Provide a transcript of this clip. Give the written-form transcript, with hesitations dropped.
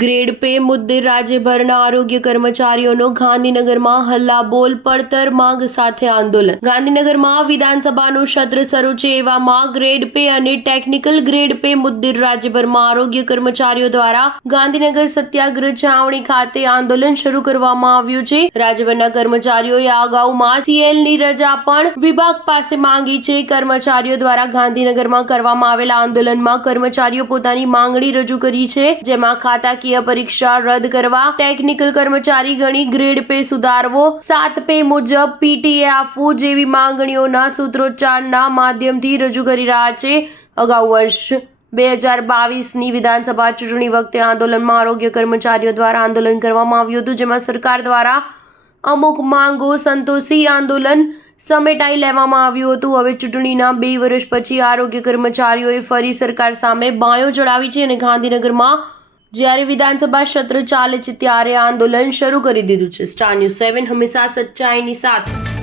Grade pay મુદ્દે રાજ્યભરના આરોગ્ય કર્મચારીઓનો ગાંધીનગરમાં હલ્લાબોલ પડતર માંગ સાથે આંદોલન. ગાંધીનગરમાં વિધાનસભાનું સત્ર શરૂ છે એવામાં ગ્રેડ પે અને ટેકનિકલ ગ્રેડ પે મુદ્દે રાજ્યભરમાં આરોગ્ય કર્મચારીઓ દ્વારા ગાંધીનગર સત્યાગ્રહ છાવણી ખાતે આંદોલન શરૂ કરવામાં આવ્યું છે. રાજ્યભરના કર્મચારીઓએ અગાઉમાં CLની રજા પણ વિભાગ પાસે માંગી છે. કર્મચારીઓ દ્વારા ગાંધીનગરમાં કરવામાં આવેલા આંદોલનમાં કર્મચારીઓ પોતાની માંગણી રજૂ કરી છે, જેમાં ખાતાકીય પરીક્ષા રદ કરવા, ટેકનિકલ કર્મચારી ગણી ગ્રેડ પે સુધારવો, 7 પે મુજબ PTA આપવું જેવી માંગણીઓના સૂત્રોચ્ચારના માધ્યમથી રજૂ કરી રહ્યા છે. અગાઉ વર્ષ 2022ની વિધાનસભા ચૂંટણી વખતે આંદોલનમાં આરોગ્ય કર્મચારીઓ દ્વારા આંદોલન કરવામાં આવ્યું હતું, જેમાં સરકાર દ્વારા અમુક માંગો સંતોષી આંદોલન સમેટાઈ લેવામાં આવ્યું હતું. હવે ચૂંટણીના 2 વર્ષ પછી આરોગ્ય કર્મચારીઓએ ફરી સરકાર સામે બાયો ચડાવી છે અને ગાંધીનગરમાં જ્યારે વિધાનસભા સત્ર ચાલે છે ત્યારે આંદોલન શરૂ કરી દીધું છે. સ્ટાર ન્યૂઝ 7 હંમેશા સચ્ચાઈની સાથે.